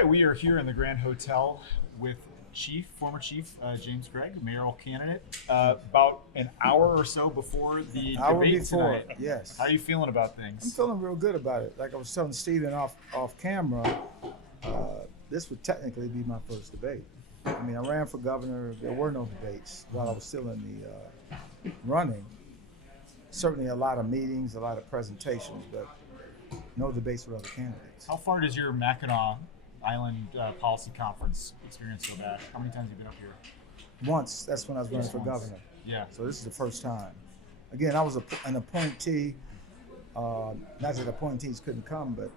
right, we are here in the Grand Hotel with former Chief James Gregg, mayoral candidate, about an hour or so before the Hour debate before, tonight. yes. How are you feeling about I'm things? feeling real good about it. Like I was telling Stephen off camera, this would technically be my first debate. I mean, I ran for governor. There were no debates while I was still in the running. Certainly a lot of meetings, a lot of presentations, but no debates with other candidates. How far does your Mackinac Island Policy Conference experience go back? How many times have you been up here? Once, that's when I was running for Once. governor. Yeah. So this is the first time. Again, I was an appointee. Not that appointees couldn't come, but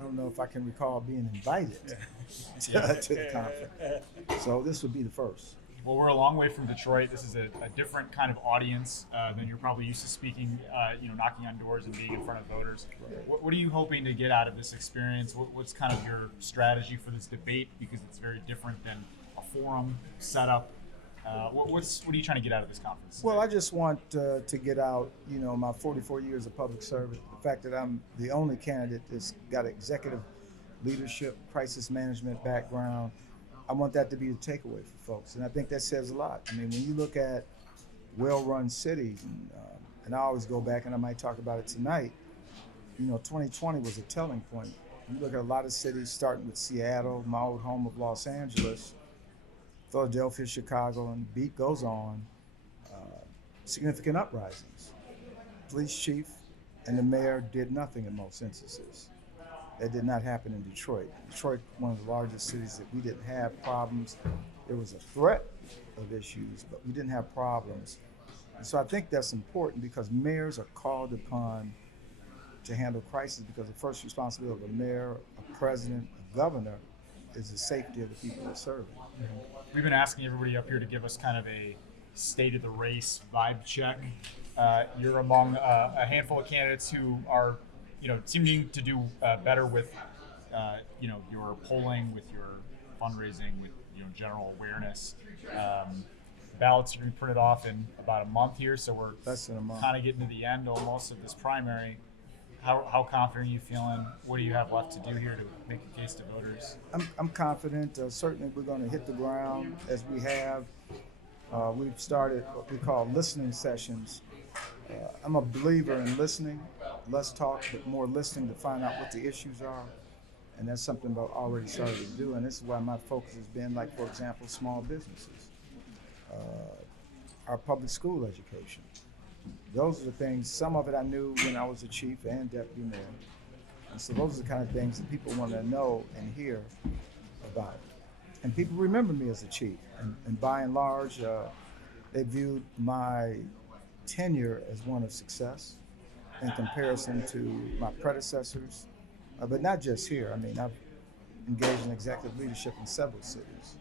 I don't know if I can recall being invited to the conference. So this would be the first. Well, we're a long way from Detroit. This is a different kind of audience than you're probably used to speaking, knocking on doors and being in front of voters. Right. What are you hoping to get out of this experience? What's kind of your strategy for this debate? Because it's very different than a forum setup. What are you trying to get out of this conference? Well, I just want to get out, my 44 years of public service, the fact that I'm the only candidate that's got executive leadership, crisis management background. I want that to be the takeaway for folks, and I think that says a lot. I mean, when you look at well-run cities, and I always go back, and I might talk about it tonight, 2020 was a telling point. You look at a lot of cities, starting with Seattle, my old home of Los Angeles, Philadelphia, Chicago, and the beat goes on, significant uprisings. Police chief and the mayor did nothing in most instances. That did not happen in Detroit. Detroit, one of the largest cities, that we didn't have problems. There was a threat of issues, but we didn't have problems. And so I think that's important because mayors are called upon to handle crisis because the first responsibility of a mayor, a president, a governor is the safety of the people they're serving. We've been asking everybody up here to give us kind of a state of the race vibe check. You're among a handful of candidates who are, seeming to do better with, your polling, with your fundraising, with general awareness. Ballots are going to be printed off in about a month here, so we're Less than a month. kind of getting to the end almost of this primary. How confident are you feeling? What do you have left to do here to make a case to voters? I'm confident. Certainly, we're going to hit the ground as we have. We've started what we call listening sessions. I'm a believer in listening, less talk, but more listening to find out what the issues are. And that's something I've already started to do. And this is why my focus has been, like, for example, small businesses, our public school education. Those are the things, some of it I knew when I was a chief and deputy mayor. And so those are the kind of things that people want to know and hear about. And people remember me as a chief. And by and large, they viewed my tenure as one of success in comparison to my predecessors, but not just here. I mean, I've engaged in executive leadership in several cities.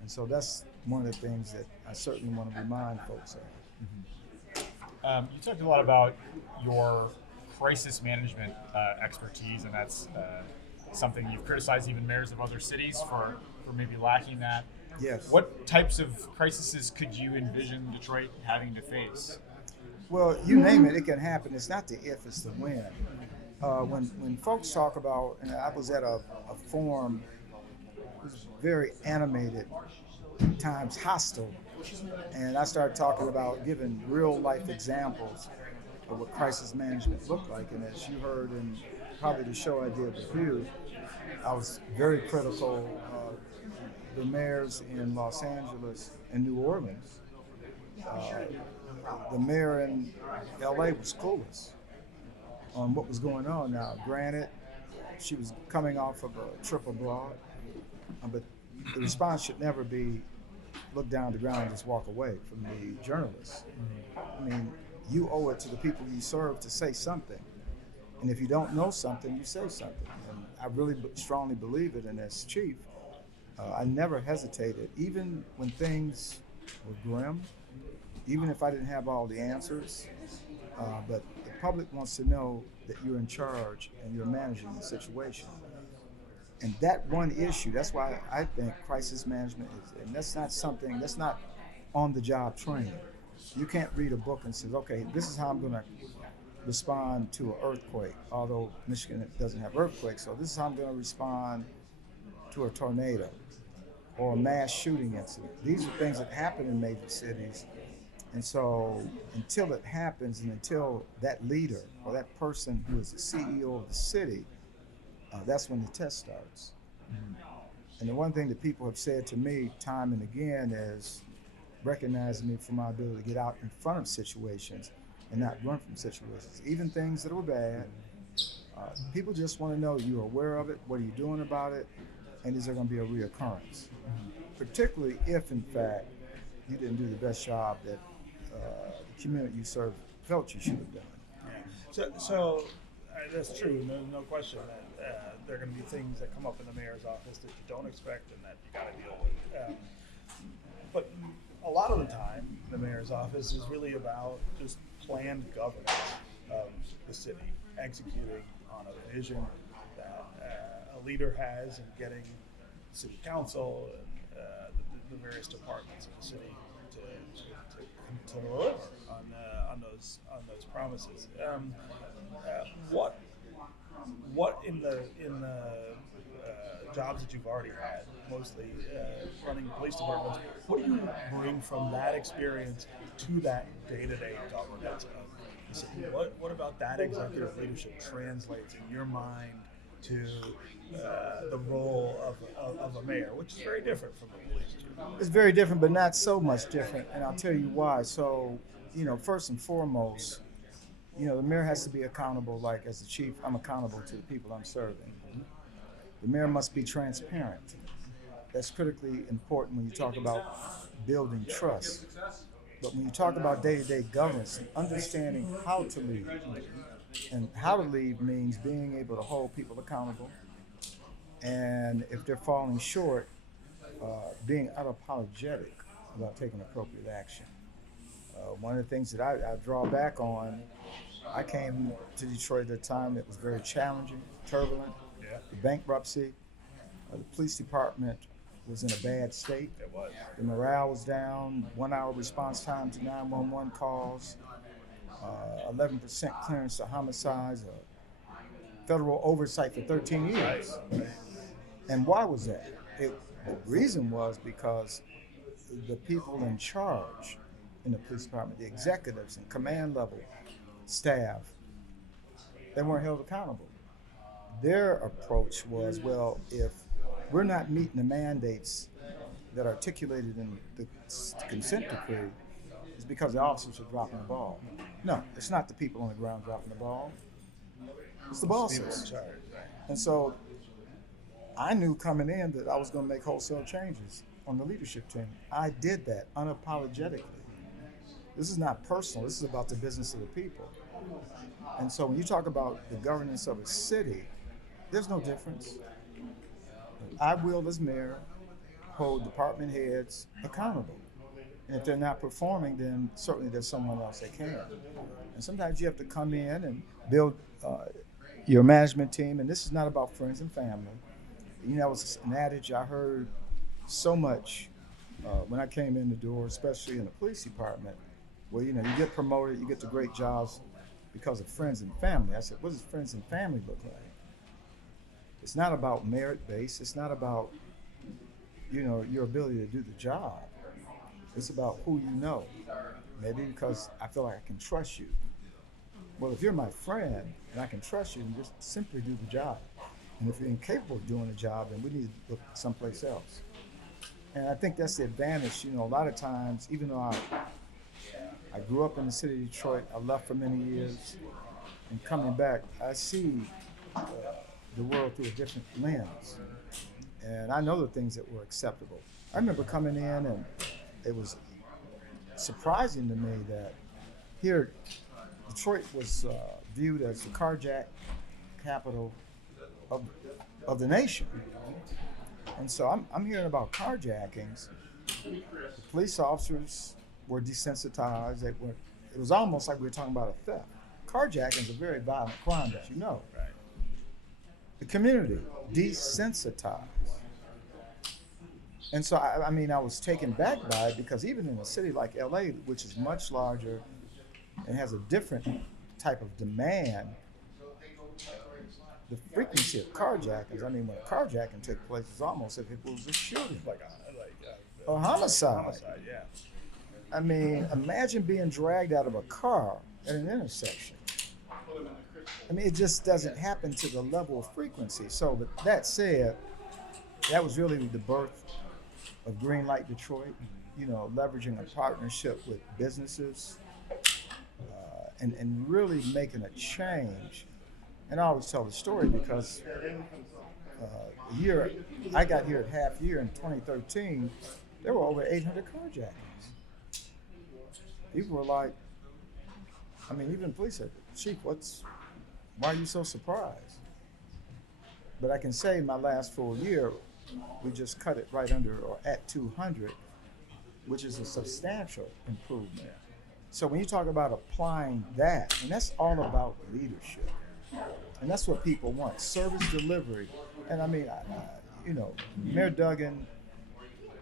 And so that's one of the things that I certainly want to remind folks of. You talked a lot about your crisis management expertise, and that's something you've criticized even mayors of other cities for maybe lacking that. Yes. What types of crises could you envision Detroit having to face? Well, you name it, it can happen. It's not the if, it's the when. When folks talk about, and I was at a forum, it was very animated, times hostile, and I started talking about giving real life examples of what crisis management looked like. And as you heard in probably the show I did with you, I was very critical of the mayors in Los Angeles and New Orleans. The mayor in LA was clueless on what was going on. Now, granted, she was coming off of a trip abroad, but the response should never be look down the ground and just walk away from the journalists. I mean, you owe it to the people you serve to say something. And if you don't know something, you say something. And I really strongly believe it. And as chief, I never hesitated, even when things were grim, even if I didn't have all the answers. But the public wants to know that you're in charge and you're managing the situation. And that one issue, that's why I think crisis management is, and that's not on-the-job training. You can't read a book and say, okay, this is how I'm going to respond to an earthquake, although Michigan doesn't have earthquakes, so this is how I'm going to respond to a tornado or a mass shooting incident. These are things that happen in major cities. And so until it happens and until that leader or that person who is the CEO of the city, that's when the test starts. And the one thing that people have said to me time and again is recognizing me for my ability to get out in front of situations and not run from situations. Even things that were bad, people just want to know you're aware of it, what are you doing about it, and is there going to be a reoccurrence? Particularly if, in fact, you didn't do the best job that the community you serve felt you should have done. Yeah. So that's true. No question that there are going to be things that come up in the mayor's office that you don't expect and that you got to deal with. But a lot of the time, the mayor's office is really about just planned governance of the city, executing on a vision that a leader has in getting city council and the various departments of the city to deliver on those promises. What in the jobs that you've already had, mostly running police departments, what do you bring from that experience to that day-to-day governance of the city? What about that executive leadership translates in your mind to the role of a mayor, which is very different from the police chief? It's very different, but not so much different, and I'll tell you why. So, first and foremost, the mayor has to be accountable. Like as the chief, I'm accountable to the people I'm serving. The mayor must be transparent. That's critically important when you talk about building trust. But when you talk about day-to-day governance, understanding how to lead, and how to lead means being able to hold people accountable, and if they're falling short, being unapologetic about taking appropriate action. One of the things that I draw back on, I came to Detroit at a time that was very challenging, turbulent, the bankruptcy, the police department was in a bad state. It was. The morale was down, 1 hour response time to 911 calls, 11% clearance to homicides, federal oversight for 13 years. Right. And why was that? The reason was because the people in charge in the police department, the executives and command level staff, they weren't held accountable. Their approach was, well, if we're not meeting the mandates that are articulated in the consent decree, it's because the officers are dropping the ball. No, it's not the people on the ground dropping the ball. It's the bosses. People in charge, right? And so I knew coming in that I was going to make wholesale changes on the leadership team. I did that unapologetically. This is not personal. This is about the business of the people. And so when you talk about the governance of a city, there's no difference. I will, as mayor, hold department heads accountable. And if they're not performing, then certainly there's someone else that can. And sometimes you have to come in and build your management team. And this is not about friends and family. That was an adage I heard so much when I came in the door, especially in the police department, where you get promoted, you get to great jobs because of friends and family. I said, what does friends and family look like? It's not about merit-based. It's not about, your ability to do the job. It's about who you know. Maybe because I feel like I can trust you. Well, if you're my friend and I can trust you, then just simply do the job. And if you're incapable of doing the job, then we need to look someplace else. And I think that's the advantage. A lot of times, even though I grew up in the city of Detroit, I left for many years, and coming back, I see the world through a different lens. And I know the things that were acceptable. I remember coming in and it was surprising to me that here, Detroit was viewed as the carjack capital of the nation. And so I'm hearing about carjackings. The police officers were desensitized. It was almost like we were talking about a theft. Carjacking is a very violent crime, as you know. Right. The community desensitized. And so, I was taken back by it because even in a city like LA, which is much larger and has a different type of demand, the frequency of carjackings. I mean, when a carjacking took place, it's almost as if it was a shooting. A homicide. Homicide, yeah. I mean, imagine being dragged out of a car at an intersection. I mean, it just doesn't happen to the level of frequency. So, with that said, that was really the birth of Green Light Detroit, you know, leveraging a partnership with businesses and really making a change. And I always tell the story because the year I got here at half year in 2013, there were over 800 carjackings. People were like, I mean, even the police said, Chief, why are you so surprised? But I can say my last full year, we just cut it right under or at 200, which is a substantial improvement. So when you talk about applying that, and that's all about leadership. And that's what people want, service delivery. And I mean, you know, Mayor Duggan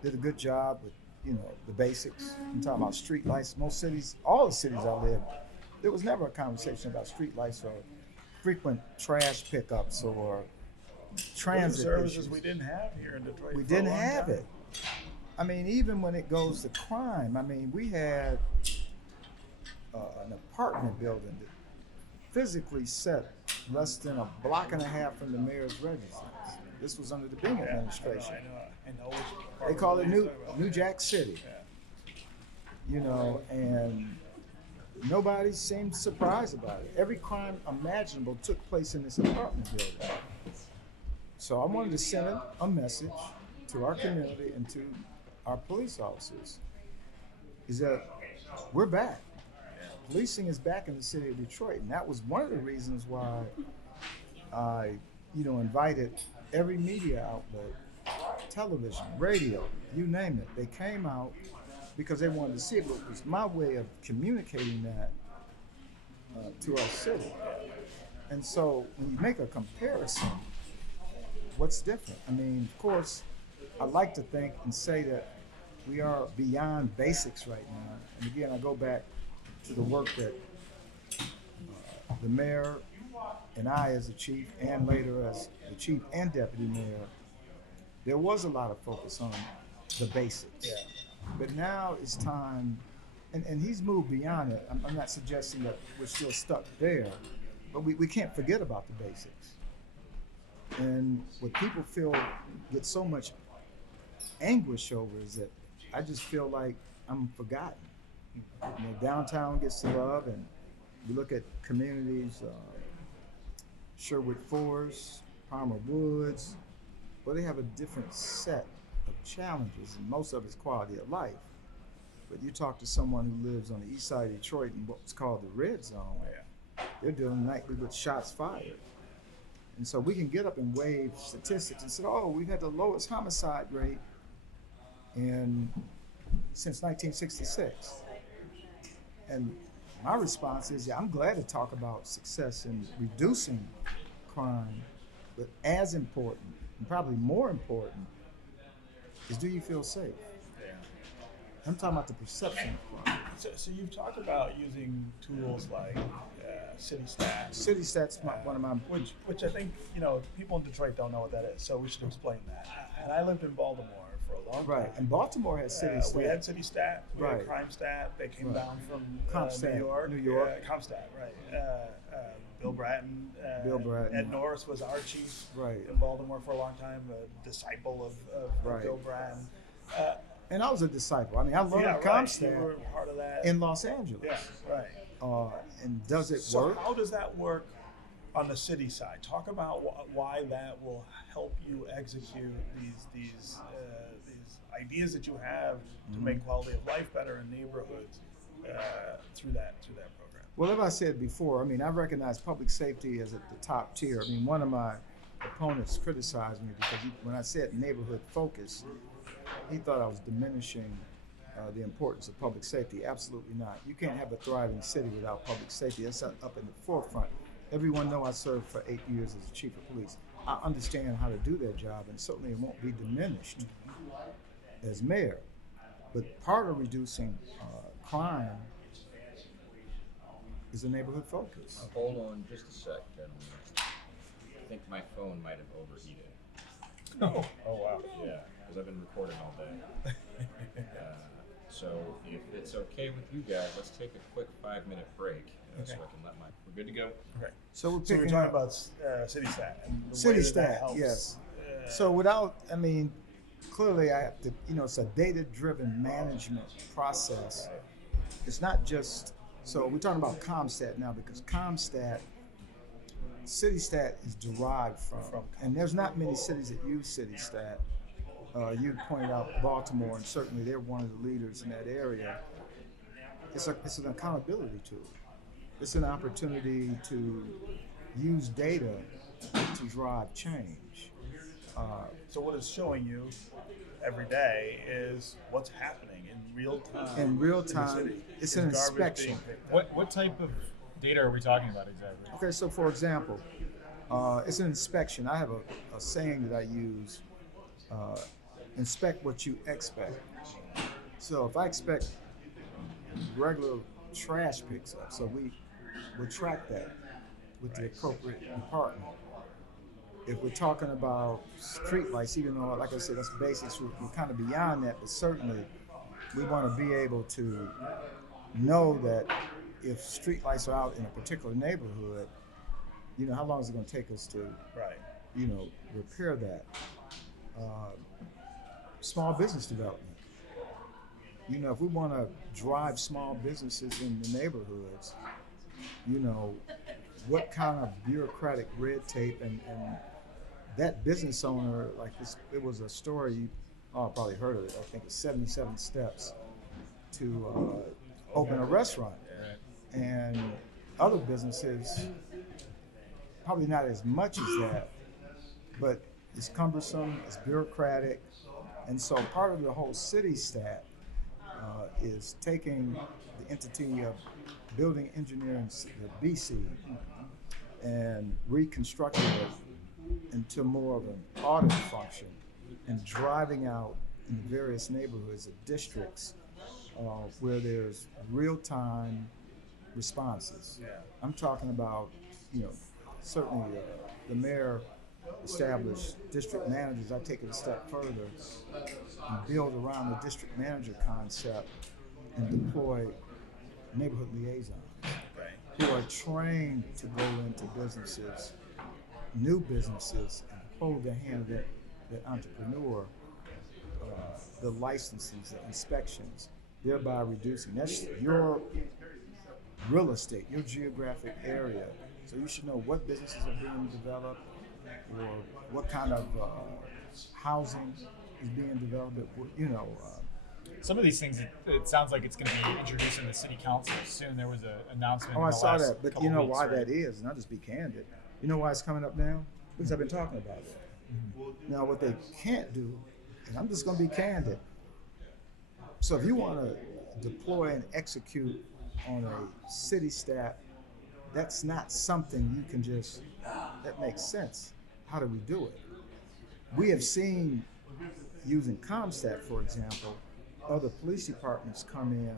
did a good job with, you know, the basics. I'm talking about street lights. Most cities, all the cities I lived, there was never a conversation about street lights or frequent trash pickups or transit services issues. we didn't have here in Detroit. We for a didn't long have time. it. I mean, even when it goes to crime, I mean, we had an apartment building that physically set less than a block and a half from the mayor's residence. This was under the Bing administration. I know which They call it apartment New you're talking about. New Jack City. Yeah. You know, and nobody seemed surprised about it. Every crime imaginable took place in this apartment building. So I wanted to send a message to our community and to our police officers is that we're back. Policing is back in the city of Detroit, and that was one of the reasons why I, you know, invited every media outlet, television, radio, you name it. They came out because they wanted to see it, but it was my way of communicating that to our city. And so when you make a comparison, what's different? I mean, of course, I like to think and say that we are beyond basics right now. And again, I go back to the work that the mayor and I as the chief, and later as the chief and deputy mayor, there was a lot of focus on the basics. Yeah. But now it's time, and he's moved beyond it. I'm not suggesting that we're still stuck there, but we can't forget about the basics. And what people get so much anguish over is that I just feel like I'm forgotten. You know, downtown gets the love, and you look at communities, Sherwood Forest, Palmer Woods, well, they have a different set of challenges, and most of it's quality of life. But you talk to someone who lives on the east side of Detroit in what's called the red zone, they're dealing nightly with shots fired. And so we can get up and wave statistics and say, oh, we've had the lowest homicide rate since 1966. And my response is, yeah, I'm glad to talk about success in reducing crime, but as important, and probably more important, is do you feel safe? Yeah. I'm talking about the perception of crime. So you've talked about using tools like city stats. City Stats, one of my, Which I think, you know, people in Detroit don't know what that is, so we should explain that. And I lived in Baltimore for a long time. right, and Baltimore has City We had Stats. City Stat, we Right. had Crime Stat. They came Right. down from CompStat, New New York. York. CompStat, right. Bill Bratton. Bill Bratton. Ed Norris was our chief Right. in Baltimore for a long time, a disciple of Right. Bill Bratton. And I was a disciple. I mean, I learned Yeah, right. You were CompStat part of that. in Los Angeles. Yeah, right. And does it So work? how does that work on the city side? Talk about why that will help you execute these ideas that you have to make quality of life better in neighborhoods through that program. Well, as I said before, I mean, I recognize public safety as at the top tier. I mean, one of my opponents criticized me because when I said neighborhood focus, he thought I was diminishing the importance of public safety. Absolutely not. You can't have a thriving city without public safety. That's up in the forefront. Everyone knows I served for 8 years as the chief of police. I understand how to do their job, and certainly it won't be diminished as mayor. But part of reducing crime is a neighborhood focus. Hold on just a sec, gentlemen. think my phone might have overheated. Oh wow. Yeah, because I've been recording all day. So if it's okay with you guys, let's take a quick 5-minute break so I can let my. We're good to go. Okay. So we're So we're picking talking up about city stat and the city way that stat, helps. yes. So without, I mean, clearly I have to, it's a data-driven management process. It's not just, so we're talking about ComStat now because ComStat, CityStat is derived from, and there's not many cities that use CityStat. You pointed out Baltimore, and certainly they're one of the leaders in that area. It's an accountability tool. It's an opportunity to use data to drive change. So what it's showing you every day is what's happening in real time. In real the time, city. it's Is an garbage inspection. being picked up? What type of data are we talking about exactly? Okay, so for example, it's an inspection. I have a saying that I use, inspect what you expect. So if I expect regular trash picks up, so we track that with the appropriate department. If we're talking about street lights, even though, like I said, that's basics, we're kind of beyond that, but certainly we want to be able to know that if street lights are out in a particular neighborhood, how long is it going to take us to, Right. repair that? Small business development. If we want to drive small businesses in the neighborhoods, what kind of bureaucratic red tape and that business owner, like this, it was a story, you probably heard of it, I think it's 77 steps to open a restaurant. And other businesses, probably not as much as that, but it's cumbersome, it's bureaucratic. And so part of the whole city stat is taking the entity of building engineering, the BC, and reconstructing it into more of an audit function and driving out in the various neighborhoods of districts where there's real-time responses. Yeah. I'm talking about, certainly the mayor established district managers. I take it a step further and build around the district manager concept and deploy neighborhood liaisons Right. who are trained to go into businesses, new businesses, and hold the hand of that entrepreneur, the licenses, the inspections, thereby reducing. That's your real estate, your geographic area. So you should know what businesses are being developed or what kind of housing is being developed. Some of these things, it sounds like it's going to be introduced in the city council soon. There was an announcement. Oh, in I the saw last that, but couple you know weeks, why right? that is, and I'll just be candid. You know why it's coming up now? Because I've been talking about it. Mm-hmm. Now, what they can't do, and I'm just going to be candid. So if you want to deploy and execute on a city stat, that's not something you can just, that makes sense. How do we do it? We have seen, using ComStat, for example, other police departments come in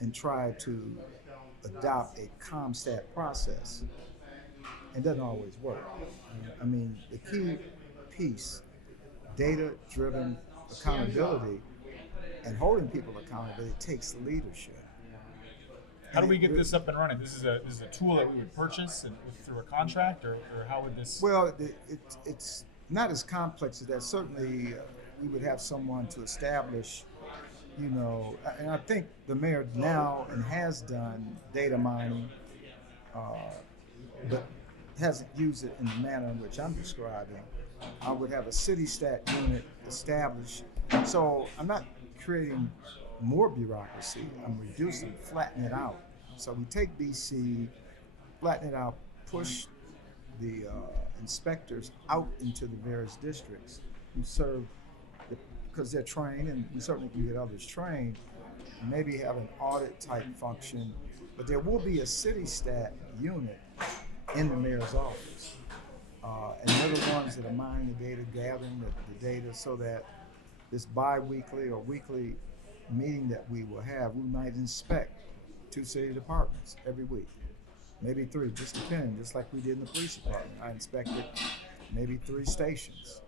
and try to adopt a ComStat process. It doesn't always work. I mean, the key piece, data-driven accountability and holding people accountable, it takes leadership. How do we get this up and running? This is a tool that we would purchase through a contract, or how would this? Well, it's not as complex as that. Certainly, we would have someone to establish, and I think the mayor now and has done data mining, but hasn't used it in the manner in which I'm describing. I would have a city stat unit established. So I'm not creating more bureaucracy. I'm reducing, flattening it out. So we take BC, flatten it out, push the inspectors out into the various districts who serve, because they're trained, and we certainly can get others trained, and maybe have an audit type function. But there will be a city stat unit in the mayor's office. And they're the ones that are mining the data, gathering the data, so that this bi-weekly or weekly meeting that we will have, we might inspect 2 city departments every week. maybe 3, just depending, just like we did in the police department. I inspected maybe 3 stations.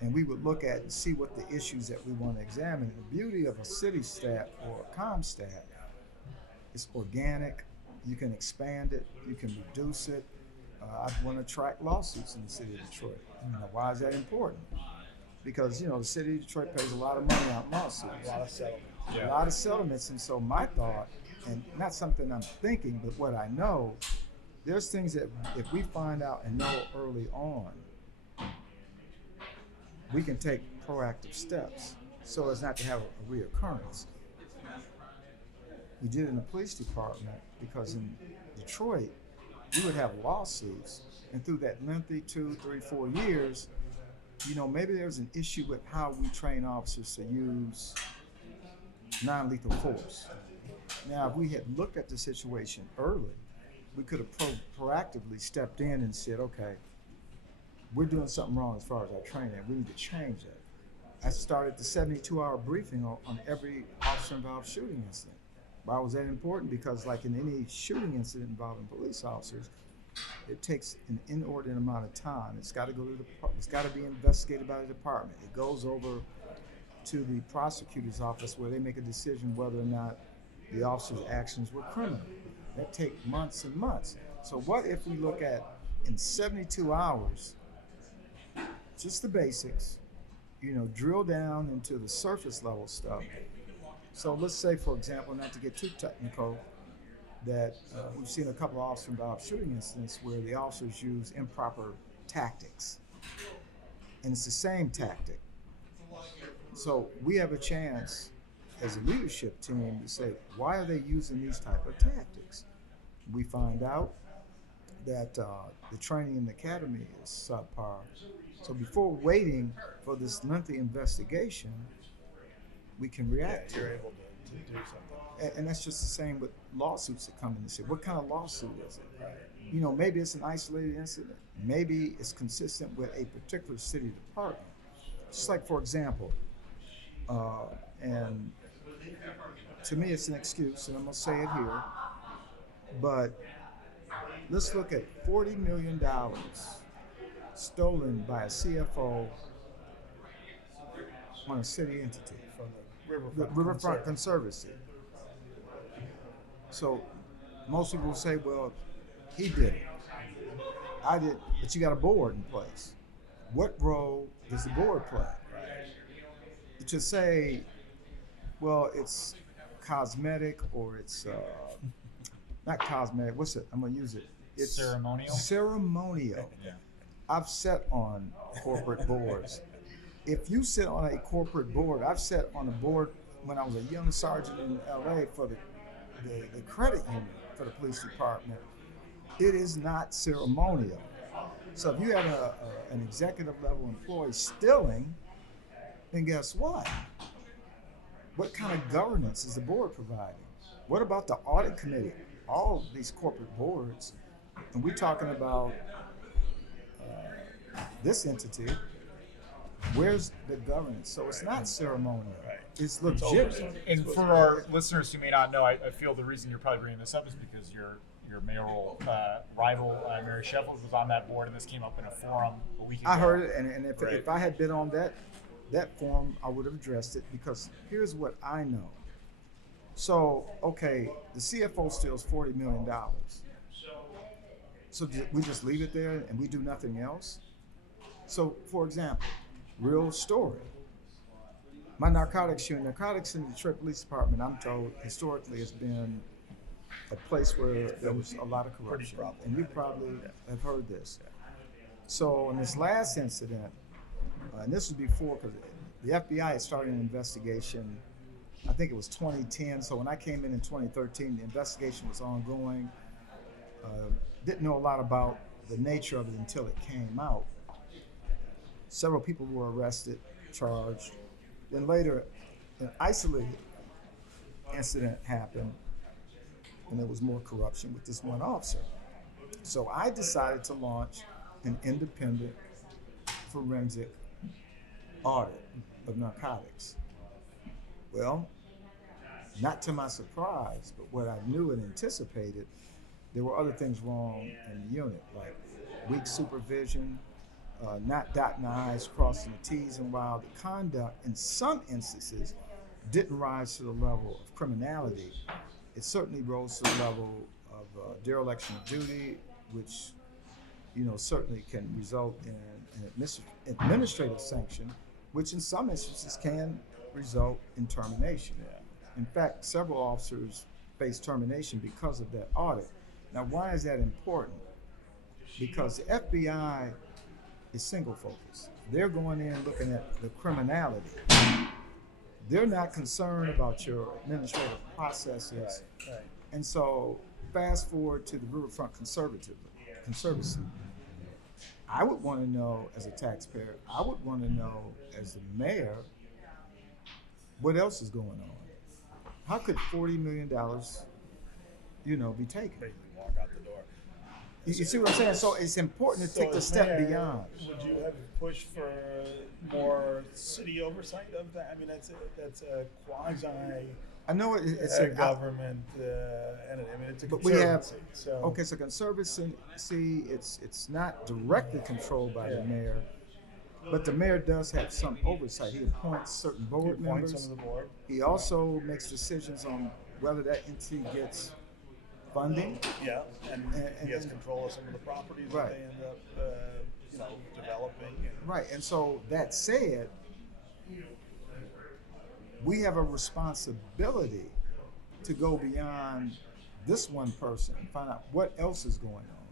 And we would look at and see what the issues that we want to examine. The beauty of a city stat or a comm stat, it's organic. You can expand it, you can reduce it. I want to track lawsuits in the city of Detroit. Now, why is that important? Because, the city of Detroit pays a lot of money out lawsuits. A lot of settlements. A lot of settlements. And so my thought, and not something I'm thinking, but what I know, there's things that if we find out and know early on, we can take proactive steps so as not to have a reoccurrence. We did it in the police department because in Detroit, we would have lawsuits, and through that lengthy 2, 3, 4 years, maybe there's an issue with how we train officers to use non-lethal force. Now, if we had looked at the situation early, we could have proactively stepped in and said, okay, we're doing something wrong as far as our training. We need to change that. I started the 72-hour briefing on every officer-involved shooting incident. Why was that important? Because like in any shooting incident involving police officers, it takes an inordinate amount of time. It's got to go to it's got to be investigated by the department. It goes over to the prosecutor's office where they make a decision whether or not the officer's actions were criminal. That takes months and months. So what if we look at in 72 hours, just the basics, drill down into the surface level stuff. So let's say, for example, not to get too technical, that we've seen a couple of officer-involved shooting incidents where the officers use improper tactics. And it's the same tactic. So we have a chance as a leadership team to say, why are they using these type of tactics? We find out that the training in the academy is subpar. So before waiting for this lengthy investigation, we can react to You're it. able to do something. And that's just the same with lawsuits that come in the city. What kind of lawsuit is it? Right. Maybe it's an isolated incident. Maybe it's consistent with a particular city department. Just like, for example, and to me it's an excuse, and I'm gonna say it here, but let's look at $40 million stolen by a CFO on a city entity. From the The Riverfront Conservancy. So most people will say, well, he did it. I did, but you got a board in place. What role does the board play? To say, well, it's cosmetic or it's not cosmetic, what's it? I'm gonna use it. It's Ceremonial? Ceremonial. Yeah. I've sat on corporate boards. If you sit on a corporate board, I've sat on a board when I was a young sergeant in LA for the credit union for the police department. It is not ceremonial. So if you have an executive level employee stealing, then guess what? What kind of governance is the board providing? What about the audit committee? All of these corporate boards, and we're talking about this entity, where's the governance? So it's not ceremonial. Right. It's legit. And for our listeners who may not know, I feel the reason you're probably bringing this up is because your mayoral rival, Mary Sheffield, was on that board, and this came up in a forum a week ago. I heard it, and if, Right. if I had been on that forum, I would have addressed it, because here's what I know. So, okay, the CFO steals $40 million. So we just leave it there and we do nothing else? So, for example, real story. My narcotics unit, narcotics in the Detroit Police Department, I'm told, historically has been a place where there was a lot of corruption. And you probably have heard this. So in this last incident, and this was before, because the FBI had started an investigation, I think it was 2010. So when I came in 2013, the investigation was ongoing. Didn't know a lot about the nature of it until it came out. Several people were arrested, charged. Then later, an isolated incident happened, and there was more corruption with this one officer. So I decided to launch an independent forensic audit of narcotics. Well, not to my surprise, but what I knew and anticipated, there were other things wrong in the unit, like weak supervision, not dotting the I's, crossing the T's, and while the conduct in some instances didn't rise to the level of criminality, it certainly rose to the level of dereliction of duty, which certainly can result in an administrative sanction, which in some instances can result in termination. In fact, several officers faced termination because of that audit. Now, why is that important? Because the FBI is single focus. They're going in looking at the criminality. They're not concerned about your administrative processes. Right. And so, fast forward to the Riverfront Conservancy. I would want to know, as a taxpayer, I would want to know, as the mayor, what else is going on. How could $40 million, be taken? Basically walk out the door. You see what I'm saying? So it's important to take the as step mayor, beyond. Would you have pushed for more city oversight of that? I mean, that's a quasi I know it's a government entity. I mean, it's a but we have conservancy. So conservancy. It's not directly controlled by the mayor, but the mayor does have some oversight. He appoints certain board members. Some of the board. He also makes decisions on whether that entity gets funding. Yeah, and he has control of some of the properties Right. that they end up, developing. Right, and so that said, we have a responsibility to go beyond this one person and find out what else is going on.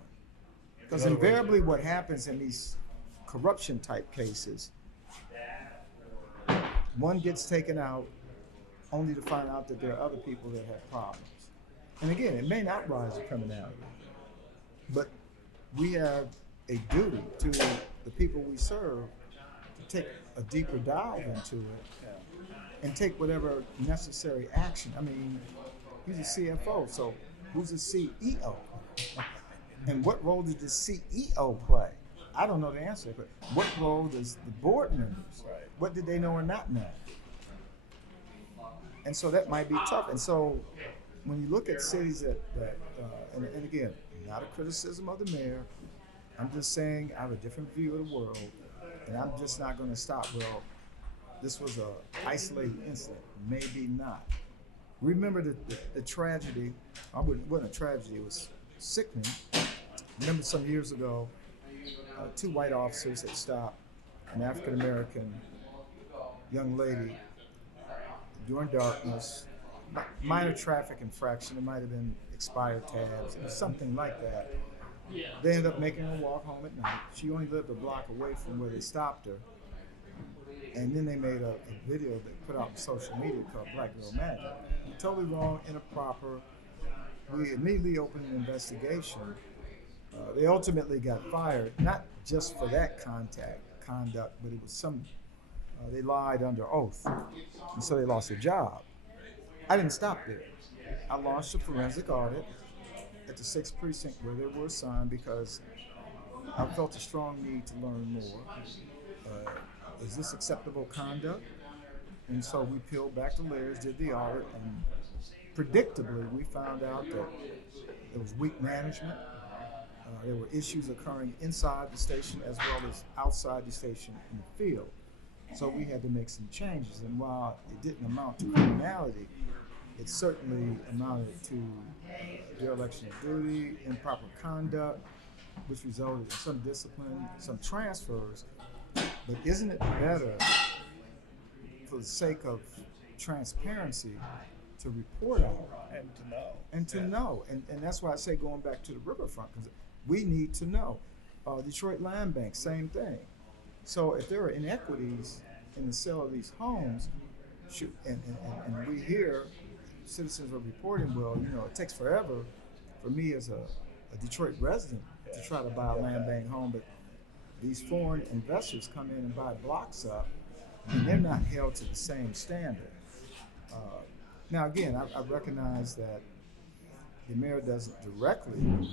Because invariably what happens in these corruption type cases, one gets taken out only to find out that there are other people that have problems. And again, it may not rise to criminality, but we have a duty to the people we serve to take a deeper dive into it and take whatever necessary action. I mean, he's a CFO, so who's a CEO? And what role did the CEO play? I don't know the answer, but what role does the board members? Right. What did they know or not know? And so that might be tough. And so when you look at cities and again, not a criticism of the mayor, I'm just saying I have a different view of the world, and I'm just not going to stop. Well, this was a isolated incident. Maybe not. Remember the tragedy. It wasn't a tragedy. It was sickening. Remember some years ago, two white officers had stopped an African American young lady during darkness. Minor traffic infraction. It might have been expired tabs. It was something like that. They ended up making her walk home at night. She only lived a block away from where they stopped her. And then they made a video that put out on social media called Black Girl Magic. Totally wrong, improper. We immediately opened an investigation. They ultimately got fired, not just for that conduct, but it was they lied under oath, and so they lost their job. I didn't stop there. I launched a forensic audit at the 6th precinct where they were assigned because I felt a strong need to learn more. Is this acceptable conduct? And so we peeled back the layers, did the audit, and predictably we found out that there was weak management. There were issues occurring inside the station as well as outside the station in the field. So we had to make some changes, and while it didn't amount to criminality, it certainly amounted to dereliction of duty, improper conduct, which resulted in some discipline, some transfers. But isn't it better, for the sake of transparency, to report out And to know. And that's why I say going back to the riverfront, because we need to know. Detroit Land Bank, same thing. So if there are inequities in the sale of these homes, and we hear citizens are reporting, well, it takes forever for me as a Detroit resident to try to buy a land bank home, but these foreign investors come in and buy blocks up, and they're not held to the same standard. Now, again, I recognize that the mayor doesn't directly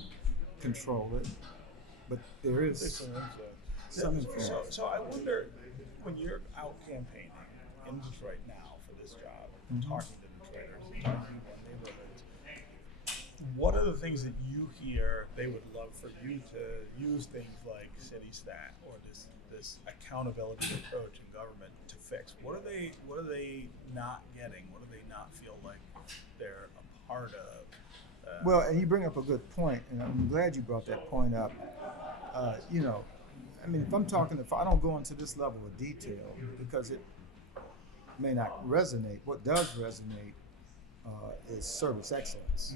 control it, but there is some influence. So I wonder, when you're out campaigning in Detroit now for this job, talking to Detroiters, talking to people in neighborhoods, what are the things that you here they would love for you to use things like city stat or this accountability approach in government to fix. What are they not getting? What do they not feel like they're a part of? Well, and you bring up a good point, and I'm glad you brought that point up. You know, I mean, if I don't go into this level of detail because it may not resonate. What does resonate is service excellence.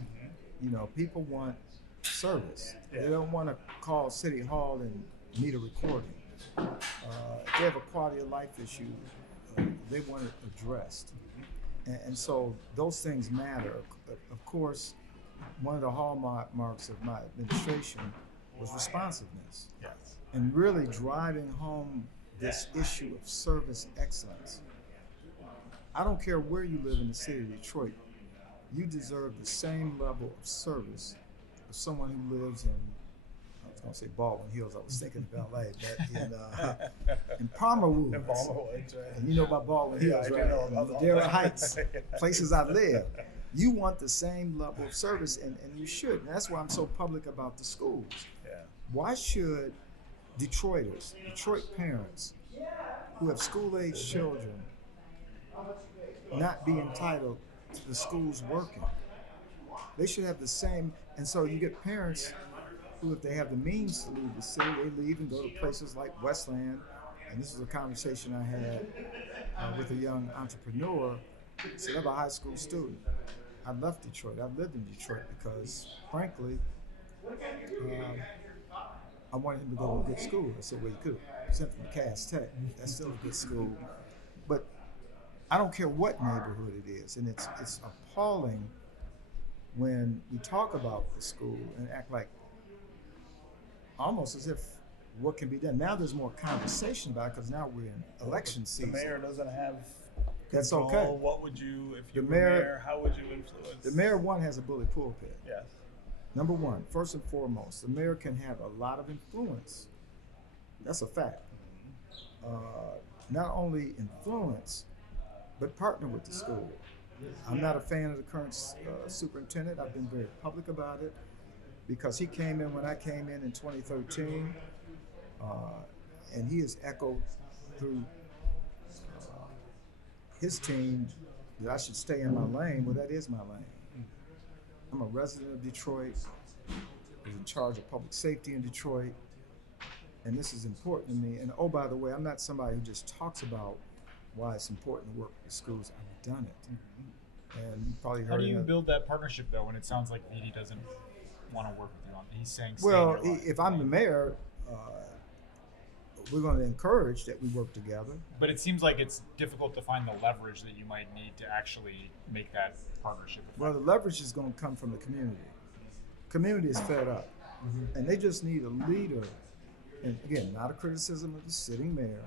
You know, people want service. They don't want to call City Hall and need a recording. If they have a quality of life issue, they want it addressed. And so those things matter. Of course, one of the hallmarks of my administration was responsiveness. Yes. And really driving home this issue of service excellence. I don't care where you live in the city of Detroit, you deserve the same level of service as someone who lives in, I was going to say Baldwin Hills, I was thinking about LA, but in Palmer Woods. In Palmer Woods, right. And you know about Baldwin Hills, I do right? know about Ladera Heights, places I live. You want the same level of service, and you should. And that's why I'm so public about the schools. Yeah. Why should Detroit parents who have school-age children not be entitled to the schools working? They should have the same, and so you get parents who, if they have the means to leave the city, they leave and go to places like Westland. And this is a conversation I had with a young entrepreneur. He said, I'm a high school student. I left Detroit. I lived in Detroit because, frankly, I wanted him to go to a good school. I said, well, you could have sent him to Cass Tech. That's still a good school. But I don't care what neighborhood it is. And it's appalling when we talk about the school and act like almost as if what can be done. Now there's more conversation about it because now we're in election season. The mayor doesn't have That's control. okay. What would you, if you The were mayor- mayor, how would you influence? The mayor, one, has a bully pulpit. Yes. Number one, first and foremost, the mayor can have a lot of influence. That's a fact. Not only influence, but partner with the school. I'm not a fan of the current superintendent. I've been very public about it because he came in when I came in 2013, and he has echoed through his team that I should stay in my lane. Well, that is my lane. I'm a resident of Detroit. I was in charge of public safety in Detroit. And this is important to me. And oh, by the way, I'm not somebody who just talks about why it's important to work with the schools. I've done it. And you probably heard How do you it. build that partnership though when it sounds like VD doesn't want to work with you on? He's saying stay Well, in your line. if I'm the mayor, we're going to encourage that we work together. But it seems like it's difficult to find the leverage that you might need to actually make that partnership Well, the leverage is going to come from the community. Community is fed up, and they just need a leader. And again, not a criticism of the sitting mayor,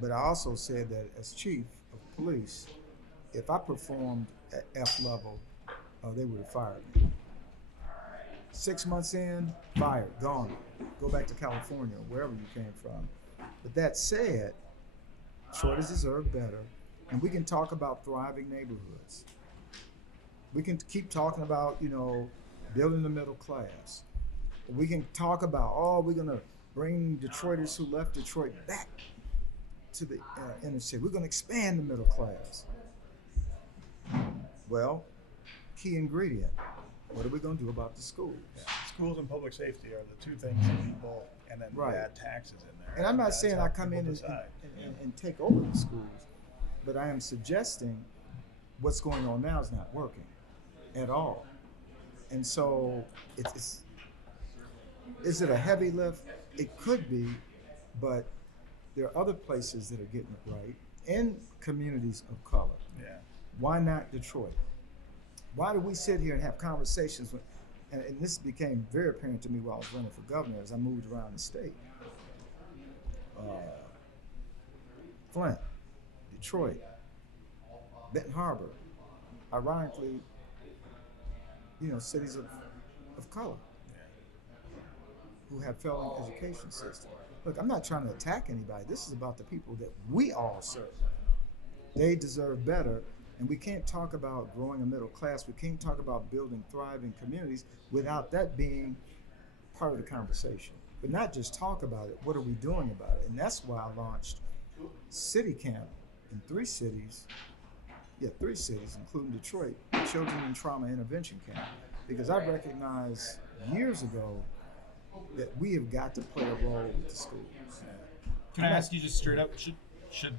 but I also said that as chief of police, if I performed at F level, they would have fired me. 6 months in, fired, gone. Go back to California, wherever you came from. But that said, Detroiters deserve better, and we can talk about thriving neighborhoods. We can keep talking about, building the middle class. We can talk about, we're gonna bring Detroiters who left Detroit back to the inner city. We're gonna expand the middle class. Well, key ingredient, what are we gonna do about the schools? Yeah. Schools and public safety are the two things that people, and then Right. add taxes in there. And I'm not That's saying how I come people in decide. and take over the schools, but I am suggesting what's going on now is not working at all. And so is it a heavy lift? It could be, but there are other places that are getting it right in communities of color. Yeah. Why not Detroit? Why do we sit here and have conversations with, and this became very apparent to me while I was running for governor as I moved around the state. Flint, Detroit, Benton Harbor, ironically, cities of color who have failing education system. Look, I'm not trying to attack anybody. This is about the people that we all serve. They deserve better, And we can't talk about growing a middle class. We can't talk about building thriving communities without that being part of the conversation. But not just talk about it, what are we doing about it? And that's why I launched City Camp in 3 cities, including Detroit, Children in Trauma Intervention Camp. Because I recognized years ago that we have got to play a role with the schools. Can I ask you just straight up, should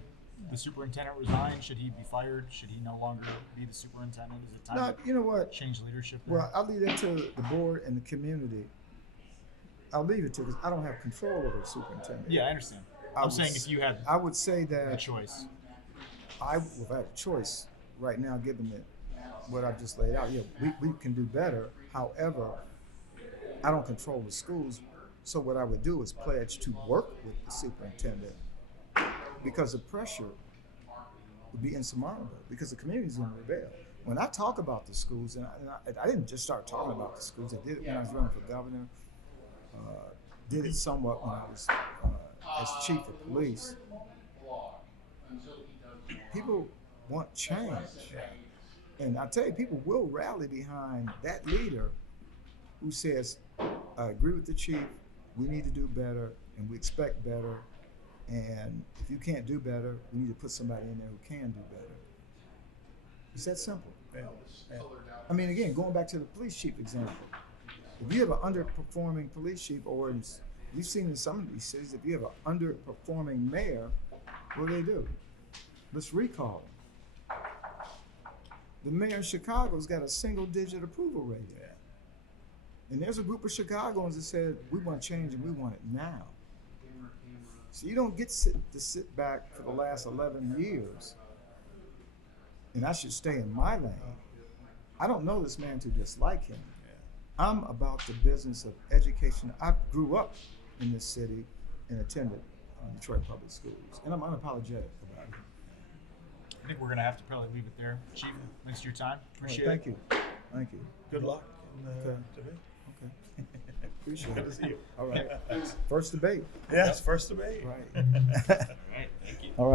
the superintendent resign? Should he be fired? Should he no longer be the superintendent? Is it time Now, to you know what? change leadership there? Well, I'll leave that to the board and the community. I'll leave it to because I don't have control over the superintendent. Yeah, I understand. I I'm would saying s- if you had I would say a that choice. if I had a choice right now, given that what I've just laid out, yeah, we can do better. However, I don't control the schools. So what I would do is pledge to work with the superintendent because the pressure would be insurmountable because the community's going to rebel. When I talk about the schools, and I didn't just start talking about the schools, I did it when I was running for governor, did it somewhat when I was as chief of police. People want change. And I tell you, people will rally behind that leader who says, I agree with the chief, we need to do better, and we expect better, and if you can't do better, we need to put somebody in there who can do better. It's that simple. Yeah. I mean, again, going back to the police chief example, if you have an underperforming police chief, or you've seen in some of these cities, if you have an underperforming mayor, what do? Let's recall him. The mayor of Chicago's got a single-digit approval rating. Yeah. And there's a group of Chicagoans that said, we want change and we want it now. So you don't get to sit back for the last 11 years and I should stay in my lane. I don't know this man to dislike him. I'm about the business of education. I grew up in this city and attended Detroit Public Schools, and I'm unapologetic about it. I think we're going to have to probably leave it there. Chief, thanks for your time. Appreciate Thank it. you. Thank you. Good luck in the Okay. debate. Okay. Appreciate Good to it. see you. All right. First debate. Yes, first debate. Right. All right. Thank you. All right.